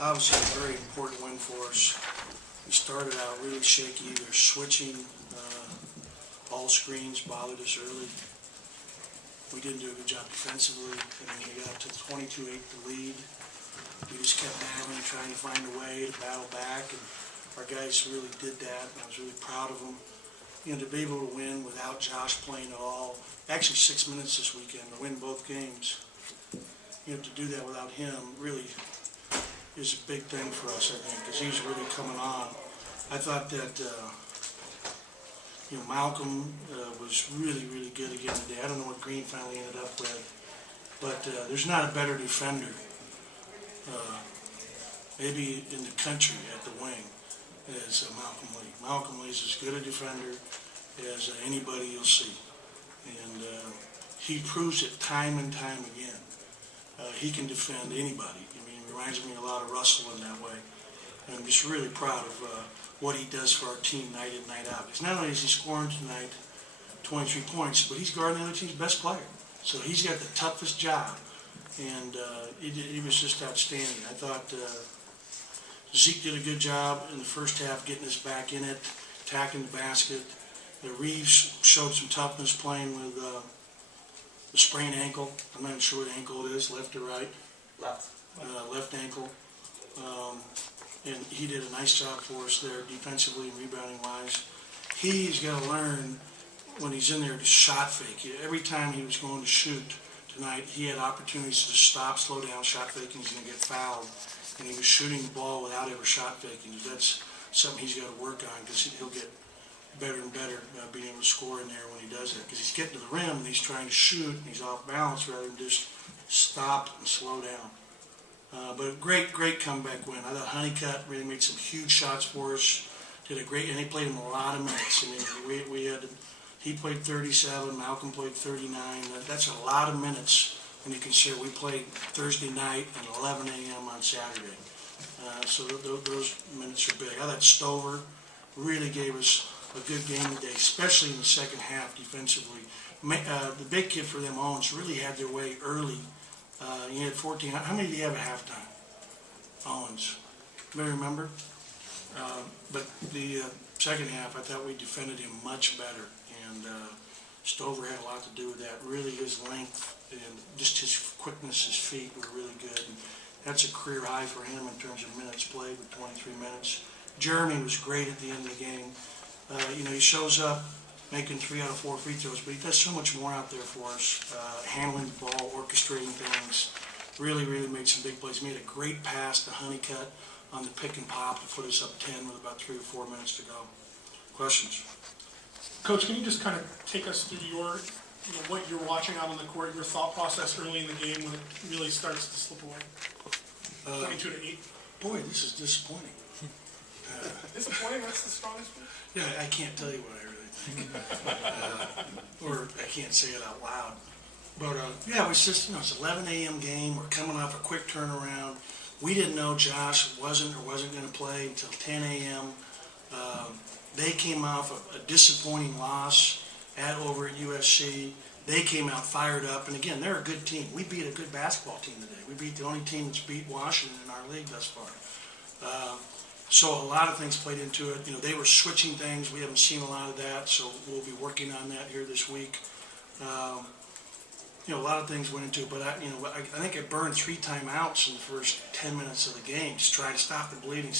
Obviously a very important win for us. We started out really shaky. Their switching ball screens bothered us early. We didn't do a good job defensively. And then we got up to 22-8 the lead. We just kept battling, trying to find a way to battle back, and our guys really did that, and I was really proud of them. You know, to be able to win without Josh playing at all, actually 6 minutes this weekend, to win both games, you know, to do that without him really is a big thing for us, I think, because he's really coming on. I thought that, you know, Malcolm was really, really good again today. I don't know what Green finally ended up with, but there's not a better defender, maybe in the country at the wing, as Malcolm Lee. Malcolm Lee's as good a defender as anybody you'll see, and he proves it time and time again. He can defend anybody. I mean, he reminds me a lot of Russell in that way. And I'm just really proud of what he does for our team night in, night out. Because not only is he scoring tonight 23 points, but he's guarding the other team's best player. So he's got the toughest job. And he was just outstanding. I thought Zeke did a good job in the first half getting us back in it, attacking the basket. Reeves showed some toughness playing with the sprained ankle. I'm not sure what ankle it is, left or right? Left. Left ankle. And he did a nice job for us there defensively and rebounding wise. He's got to learn when he's in there to shot fake. Every time he was going to shoot tonight, he had opportunities to stop, slow down, shot faking. He's going to get fouled. And he was shooting the ball without ever shot faking. That's something he's got to work on, because he'll get better and better being able to score in there when he does it. Because he's getting to the rim and he's trying to shoot and he's off balance rather than just stop and slow down. But a great comeback win. I thought Honeycutt really made some huge shots for us. Did a great, and he played him a lot of minutes. I mean, he played 37, Malcolm played 39. That's a lot of minutes when you consider we played Thursday night and 11 a.m. on Saturday. So those minutes are big. I thought Stover really gave us a good game today, especially in the second half defensively. The big kid for them, Owens, really had their way early. He had 14. How many did he have at halftime? Owens. Anybody remember? But the second half, I thought we defended him much better. And Stover had a lot to do with that. Really, his length and just his quickness, his feet were really good. And that's a career high for him in terms of minutes played with 23 minutes. Jeremy was great at the end of the game. You know, he shows up making 3 out of 4 free throws, but he does so much more out there for us, handling the ball, orchestrating things. Really made some big plays. He made a great pass to Honeycutt on the pick and pop to put us up 10 with about 3 or 4 minutes to go. Questions? Coach, can you just kind of take us through what you're watching out on the court, your thought process early in the game when it really starts to slip away? 22-8. Boy, this is disappointing. Disappointing? That's the strongest word? Yeah, I can't tell you what I really think. Or I can't say it out loud. But yeah, it was just, you know, it's an 11 a.m. game. We're coming off a quick turnaround. We didn't know Josh wasn't going to play until 10 a.m. They came off a disappointing loss over at USC. They came out fired up, and again, they're a good team. We beat a good basketball team today. We beat the only team that's beat Washington in our league thus far. So a lot of things played into it. You know, they were switching things. We haven't seen a lot of that, so we'll be working on that here this week. You know, a lot of things went into it, but I think I burned 3 timeouts in the first 10 minutes of the game, just trying to stop the bleeding.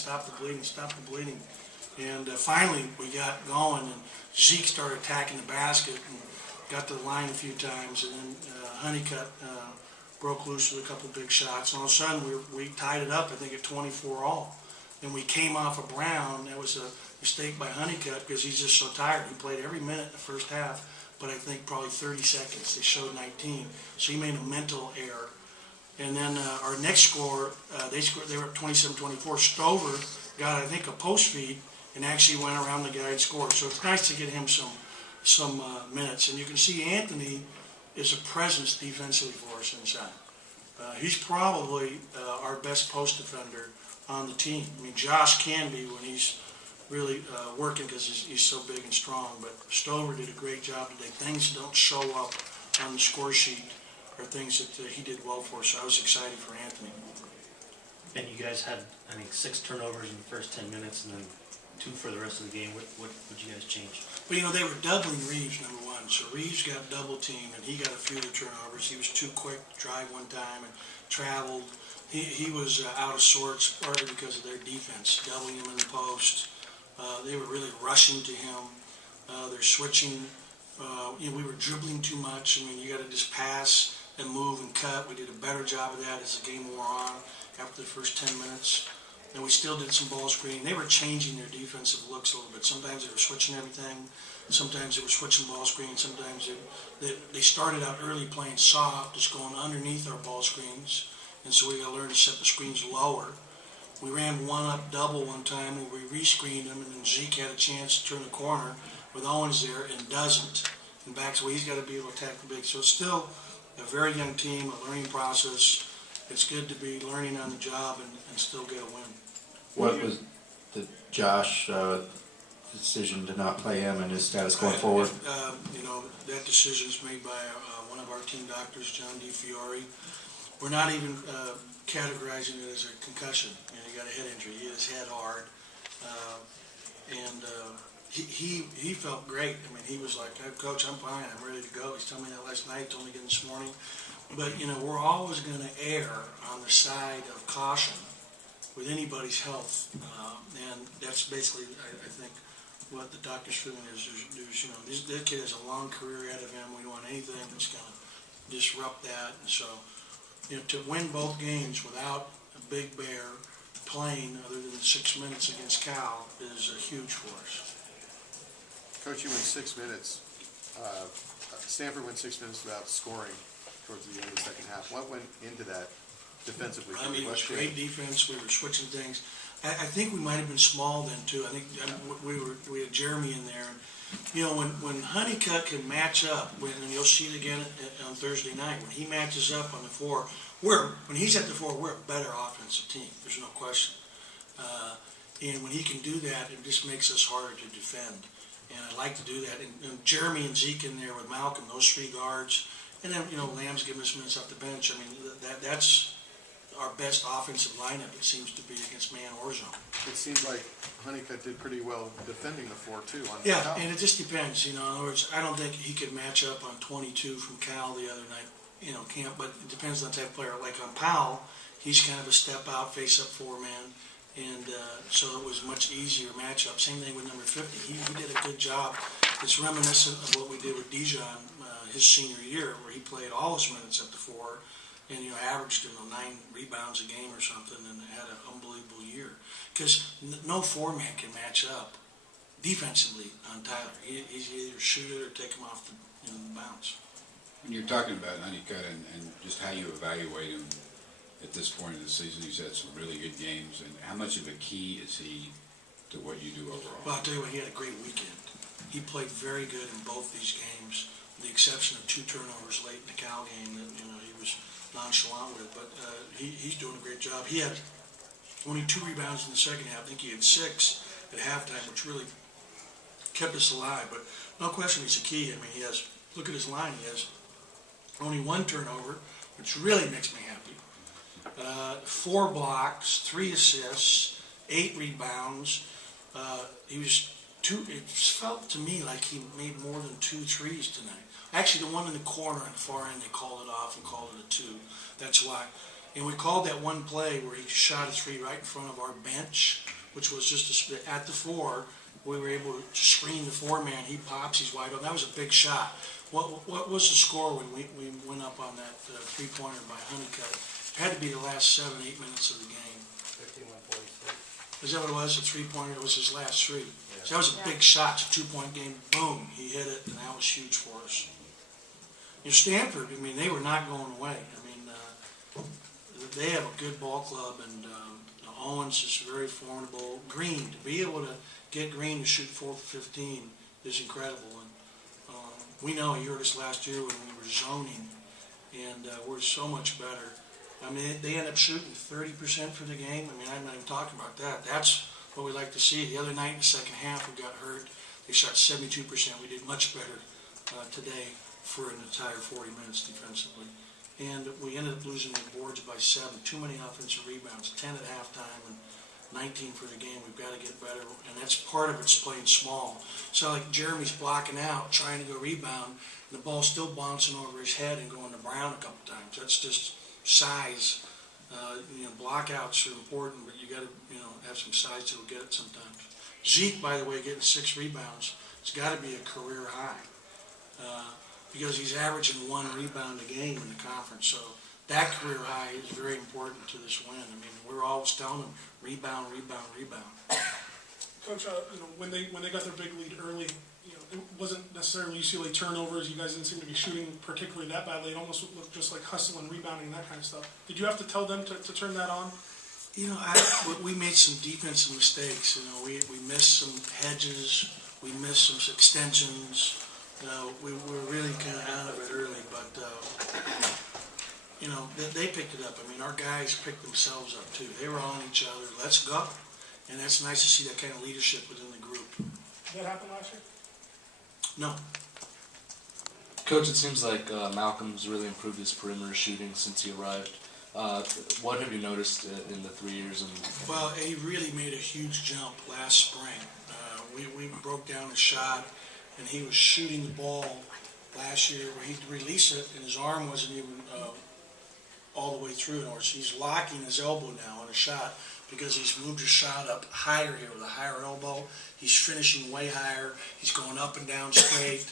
And finally, we got going, and Zeke started attacking the basket and got to the line a few times, and then Honeycutt broke loose with a couple big shots. And all of a sudden, we tied it up, I think, at 24-all. And we came off of Brown. That was a mistake by Honeycutt because he's just so tired. He played every minute in the first half, but I think probably 30 seconds. They showed 19. So he made a mental error. And then our next score, they were at 27-24. Stover got, I think, a post feed and actually went around the guy and scored. So it's nice to get him some minutes. And you can see Anthony is a presence defensively for us inside. He's probably our best post defender on the team. I mean, Josh can be when he's really working because he's so big and strong, but Stover did a great job today. Things that don't show up on the score sheet are things that he did well for, so I was excited for Anthony. And you guys had, I think, 6 turnovers in the first 10 minutes and then 2 for the rest of the game. What would you guys change? Well, you know, they were doubling Reeves, number one. So Reeves got double teamed, and he got a few of the turnovers. He was too quick to drive one time and traveled. He was out of sorts, partly because of their defense, doubling him in the post. They were really rushing to him. They're switching. You know, we were dribbling too much. I mean, you got to just pass and move and cut. We did a better job of that as the game wore on after the first 10 minutes. And we still did some ball screening. They were changing their defensive looks a little bit. Sometimes they were switching everything. Sometimes they were switching ball screen. Sometimes they started out early playing soft, just going underneath our ball screens. And so we got to learn to set the screens lower. We ran one-up double one time where we re-screened them, and then Zeke had a chance to turn the corner with Owens there and doesn't. And backs away. He's got to be able to attack the big. So it's still a very young team, a learning process. It's good to be learning on the job and still get a win. What was the Josh decision to not play him and his status going forward? You know, that decision is made by one of our team doctors, John DiFiore. We're not even categorizing it as a concussion. You know, he got a head injury. He hit his head hard. He felt great. I mean, he was like, hey, Coach, I'm fine. I'm ready to go. He's telling me that last night. He told me again this morning. But, you know, we're always going to err on the side of caution with anybody's health. And that's basically, I think, what the doctor's feeling is, you know, this kid has a long career ahead of him. We don't want anything that's going to disrupt that. And so, you know, to win both games without a big bear playing other than 6 minutes against Cal is huge for us. Coach, you went 6 minutes. Stanford went 6 minutes without scoring towards the end of the second half. What went into that defensively? I mean, it was great defense. We were switching things. I think we might have been small then too. I think we had Jeremy in there. And, you know, when Honeycutt can match up, and you'll see it again on Thursday night, when he matches up on the floor, when he's at the floor, we're a better offensive team. There's no question. And when he can do that, it just makes us harder to defend. And I like to do that. And Jeremy and Zeke in there with Malcolm, those 3 guards. And then, you know, Lamb's giving us minutes off the bench. I mean, that's our best offensive lineup, it seems to be, against man or zone. It seems like Honeycutt did pretty well defending the floor, too. Yeah, and it just depends. You know, in other words, I don't think he could match up on 22 from Cal the other night, you know, but it depends on the type of player. Like on Powell, he's kind of a step out, face up 4-man. And so it was a much easier matchup. Same thing with number 50. He did a good job. It's reminiscent of what we did with Dijon his senior year, where he played all his minutes at the 4 and, you know, averaged, you know, 9 rebounds a game or something, and had an unbelievable year. Because no 4-man can match up defensively on Tyler. He's either shoot it or take him off the bounce. When you're talking about Honeycutt and just how you evaluate him at this point in the season, he's had some really good games, and how much of a key is he to what you do overall? Well, I'll tell you what, he had a great weekend. He played very good in both these games, with the exception of 2 turnovers late in the Cal game that, you know, he was nonchalant with. But he's doing a great job. He had only 2 rebounds in the second half. I think he had 6 at halftime, which really kept us alive. But no question, he's a key. I mean, look at his line. He has only 1 turnover, which really makes me happy. 4 blocks, 3 assists, 8 rebounds. It felt to me like he made more than 2 threes tonight. Actually, the one in the corner on the far end, they called it off and called it a 2. That's why. And we called that one play where he shot a 3 right in front of our bench, which was just at the 4. We were able to screen the 4-man. He pops, he's wide open. That was a big shot. What was the score when we went up on that 3-pointer by Honeycutt? It had to be the last 7-8 minutes of the game. 51-46. Is that what it was? A 3-pointer? It was his last 3. Yeah. So that was a big shot. It's a 2-point game. Boom, he hit it, and that was huge for us. You know, Stanford, I mean, they were not going away. I mean, they have a good ball club, and Owens is very formidable. Green, to be able to get Green to shoot 4 for 15 is incredible. And we know, you heard us last year when we were zoning, and we're so much better. I mean, they end up shooting 30% for the game. I mean, I'm not even talking about that. That's what we like to see. The other night in the second half, we got hurt. They shot 72%. We did much better today for an entire 40 minutes defensively. and we ended up losing the boards by 7. Too many offensive rebounds, 10 at halftime and 19 for the game. We've got to get better, and that's part of it's playing small. So like Jeremy's blocking out, trying to go rebound, and the ball's still bouncing over his head and going to Brown a couple times. That's just size. Blockouts are important, but you got to, have some size to get it sometimes. Zeke, by the way, getting 6 rebounds. It's got to be a career high because he's averaging 1 rebound a game in the conference. So that career high is very important to this win. I mean, we're always telling them rebound, rebound, rebound. Coach, when they got their big lead early, it wasn't necessarily UCLA turnovers. You guys didn't seem to be shooting particularly that badly. It almost looked just like hustling, rebounding, and that kind of stuff. Did you have to tell them to turn that on? We made some defensive mistakes. We missed some hedges. We missed some extensions. We were really kind of out of it early, but they picked it up. I mean, our guys picked themselves up too. They were on each other. Let's go, and that's nice to see that kind of leadership within the group. Did that happen last year? No. Coach, it seems like Malcolm's really improved his perimeter shooting since he arrived. What have you noticed in the 3 years? Well, he really made a huge jump last spring. We broke down his shot, and he was shooting the ball last year where he'd release it, and his arm wasn't even all the way through. Or he's locking his elbow now on a shot because he's moved his shot up higher here with a higher elbow. He's finishing way higher. He's going up and down straight.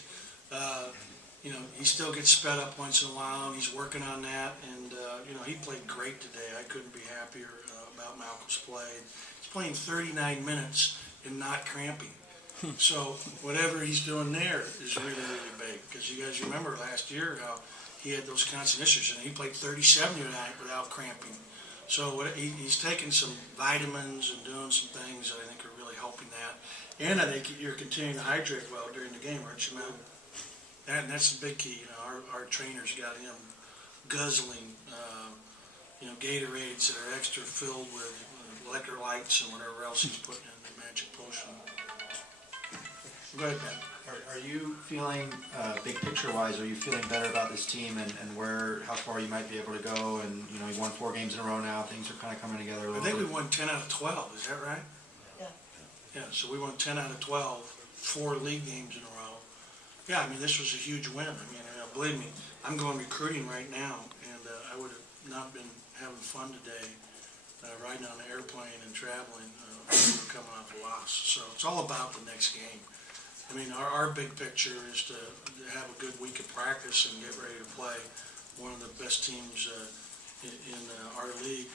He still gets sped up once in a while, and he's working on that. And, he played great today. I couldn't be happier about Malcolm's play. He's playing 39 minutes and not cramping. So whatever he's doing there is really, really big. Because you guys remember last year how he had those constant issues, and he played 37 tonight without cramping. So he's taking some vitamins and doing some things that I think are really helping that. And I think you're continuing to hydrate well during the game, aren't you, Mel? That's the big key. Our trainers got him guzzling, Gatorades that are extra filled with electrolytes and whatever else he's putting in the magic potion. Go ahead, Ben. Are you feeling, big picture wise, are you feeling better about this team and how far you might be able to go? And, you won 4 games in a row now. Things are kind of coming together a little I think bit. we won 10 out of 12. Is that right? Yeah. Yeah, so we won 10 out of 12, 4 league games in a row. Yeah, I mean, this was a huge win. I mean, believe me, I'm going recruiting right now, and I would have not been having fun today riding on an airplane and traveling if we were coming off a loss. So it's all about the next game. I mean, our big picture is to have a good week of practice and get ready to play one of the best teams in our league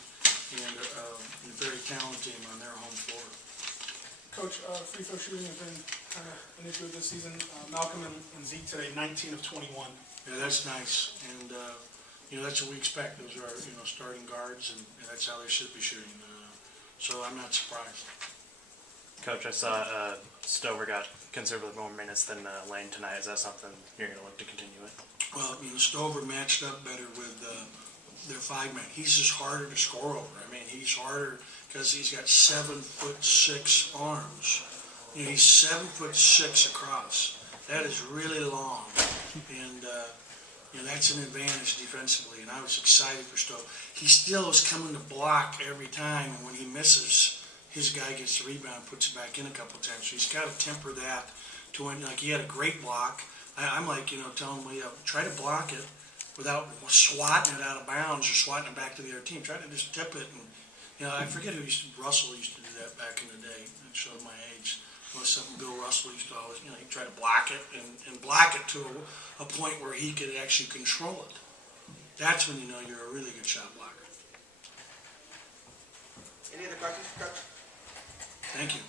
and a very talented team on their home floor. Coach, free throw shooting has been kind of an issue this season. Malcolm and Zeke today, 19 of 21. Yeah, that's nice, and that's what we expect. Those are our starting guards, and that's how they should be shooting. So I'm not surprised. Coach, I saw Stover got considerably more minutes than Lane tonight. Is that something you're going to look to continue with? Well, Stover matched up better with their 5-man. He's just harder to score over. I mean, he's harder because he's got 7'6" arms. He's 7'6" across. That is really long, and that's an advantage defensively. And I was excited for Stover. He still is coming to block every time, and when he misses, his guy gets the rebound, puts it back in a couple of times. So he's got to temper that to when, like, he had a great block. I'm like, telling him, try to block it without swatting it out of bounds or swatting it back to the other team. Try to just tip it. And, I forget who Russell used to do that back in the day. It showed my age. It was something Bill Russell used to always, he'd try to block it and block it to a point where he could actually control it. That's when you know you're a really good shot blocker. Any other questions, Coach? Thank you.